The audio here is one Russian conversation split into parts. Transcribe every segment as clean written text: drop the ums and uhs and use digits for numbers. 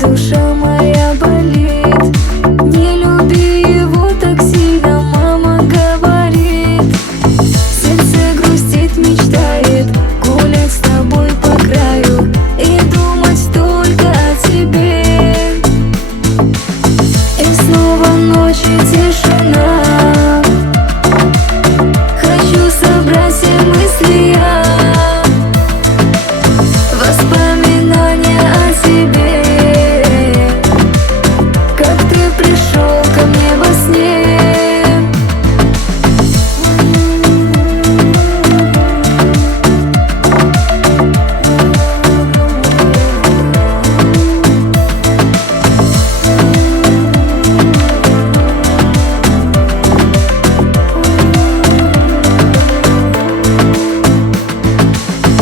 Душа моя болит, не люби его так сильно, мама говорит. Сердце грустит, мечтает гулять с тобой по краю и думать только о тебе. И снова ночь и тишина. Хочу собрать все мысли я, воспоминания о тебе. Пришел ко мне во сне.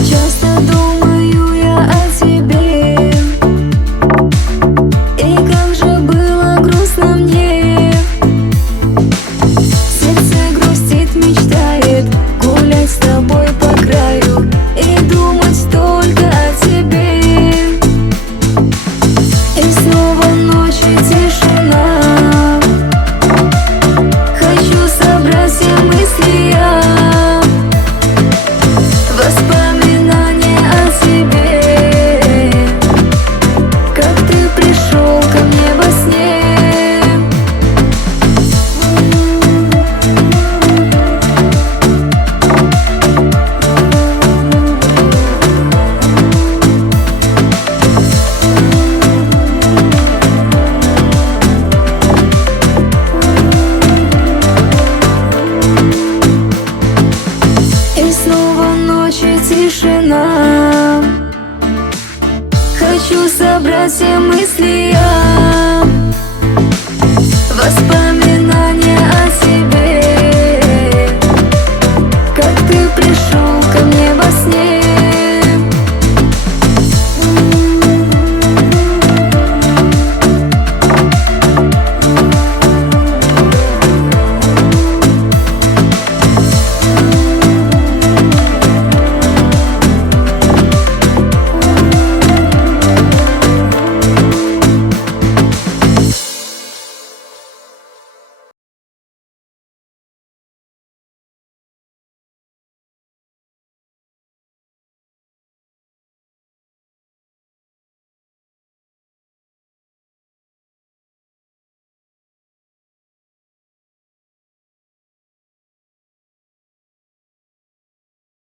Часто думаю я о тебе, и как же было грустно мне. Сердце грустит, мечтает гулять с тобой по краю и думать только о тебе. И снова ночь и тишина. Хочу собрать все мысли я, воспоминания о тебе. Как ты пришел ко мне во сне. И снова ночь и тишина. Хочу собрать все мысли я,